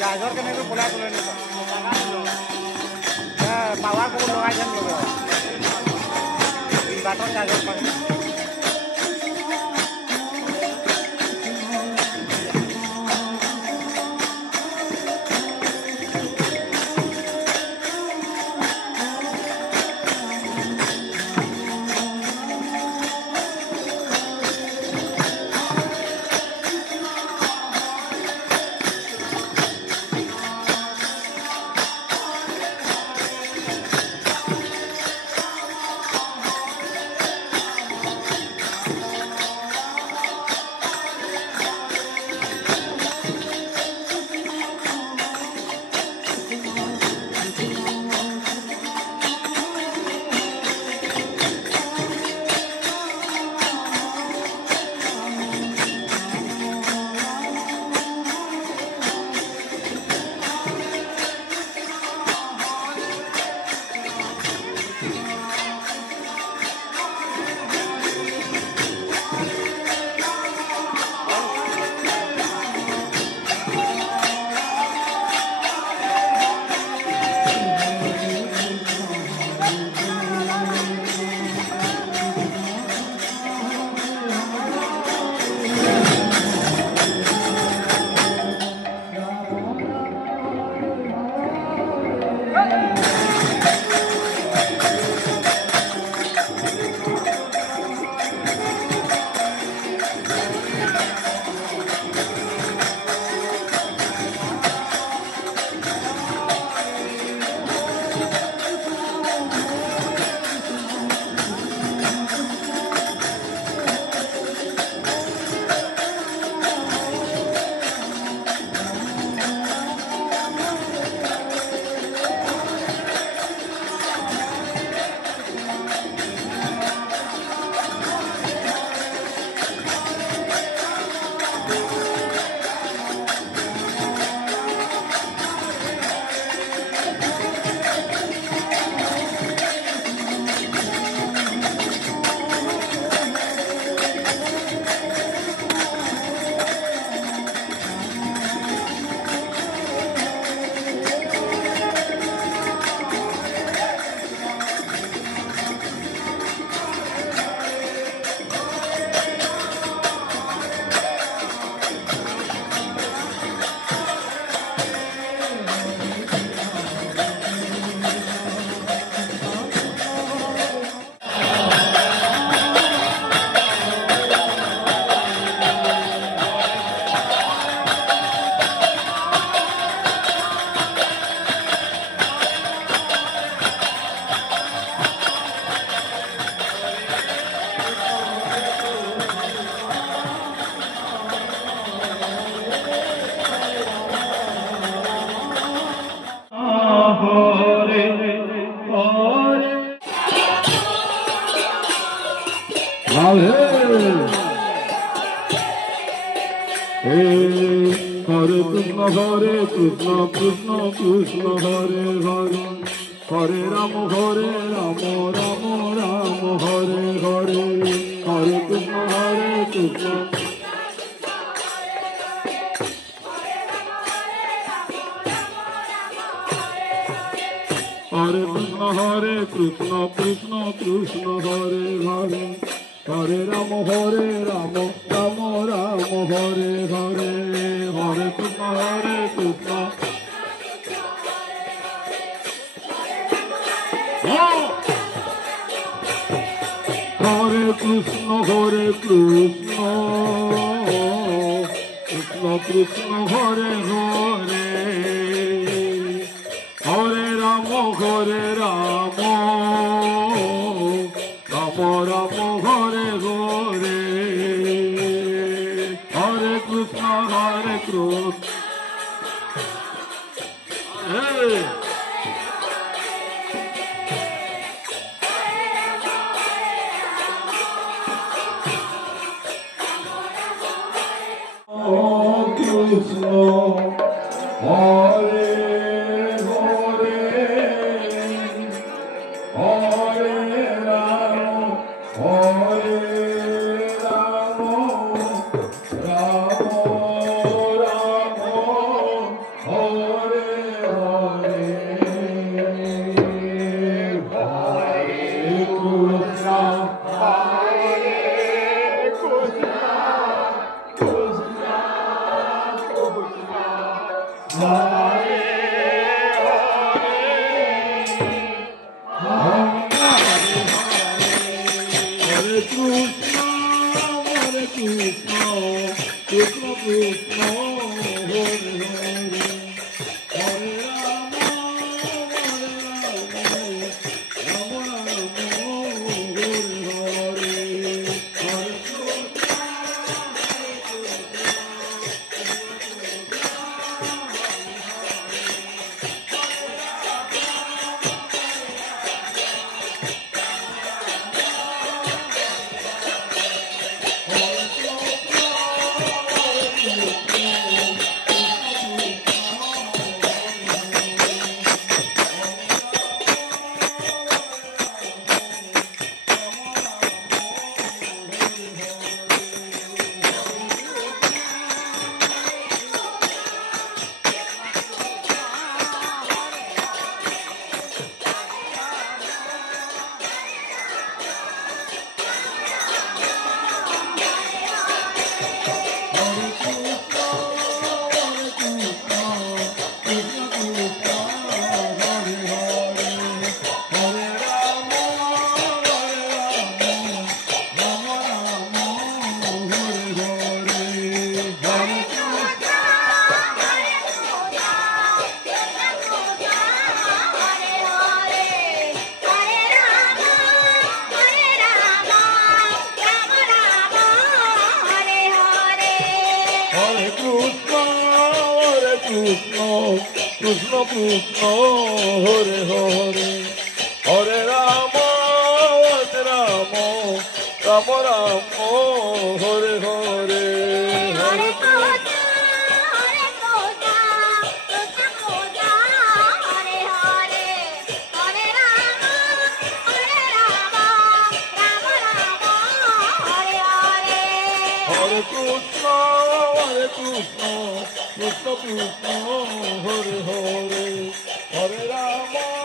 Jajar kan itu pula tulen itu. Ya, power ko logai jan logo. Inverter jajar pakai. Hare Krishna Krishna Krishna Hare Hare Hare Rama Rama Rama Hare Hare Hare Krishna Hare Krishna Krishna Krishna Hare Hare Hare Rama Rama Rama Hare Hare Hare Krishna Hare Krishna Krishna Krishna Hare Hare Hare Rama Rama Rama Hare Hare Hare Krishna Hey! Krishna Hare Hare Hare Rama Hare Rama Rama Rama Hare Hare Hare Krishna Krishna Krishna Hare Hare Hare Rama Rama Rama Hare Hare Hare Krishna Krishna Hare Hare Hare Rama Rama Rama Rama Hare Hare Hare Krishna Krishna Krishna Hare Hare Hare Rama